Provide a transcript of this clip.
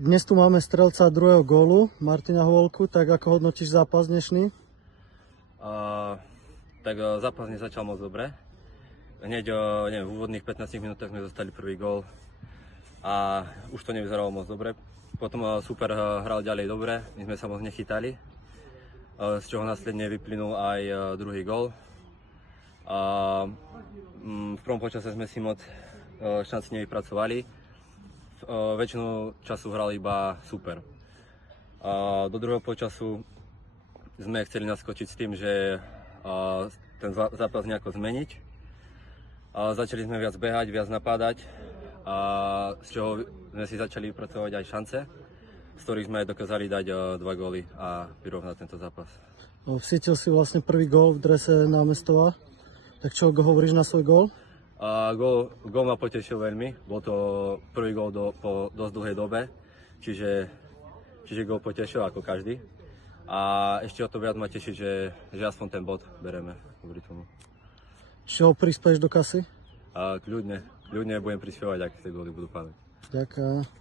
Dnes tu máme strelca druhého gólu, Martina Hôlku, tak ako hodnotíš zápas dnešný? Zápas nezačal moc dobre. Hneď v úvodných 15 minútach sme dostali prvý gól a už to nevyzeralo moc dobre. Potom super hral ďalej dobre, my sme sa moc nechytali, z čoho následne vyplynul aj druhý gól. V prvom počase sme si moc šanci nevypracovali. Väčšinu času hral iba super. Do druhého počasu sme chceli naskočiť s tým, že ten zápas nejako zmeniť. Začali sme viac behať, viac napádať, z čoho sme si začali vypracovať aj šance, z ktorých sme dokázali dať 2 góly a vyrovnať tento zápas. Vsítil si vlastne prvý gól v drese Námestova, tak čo hovoríš na svoj gól? Gól ma potešil veľmi, bol to prvý gól po dosť dlhej dobe, čiže gól potešil ako každý. A ešte o to viac ma teší, že aspoň ten bod bereme kvôli tomu. Čo prispieš do kasy? Kľudne budem prispievať, ak tie góly budú padať. Ďakujem.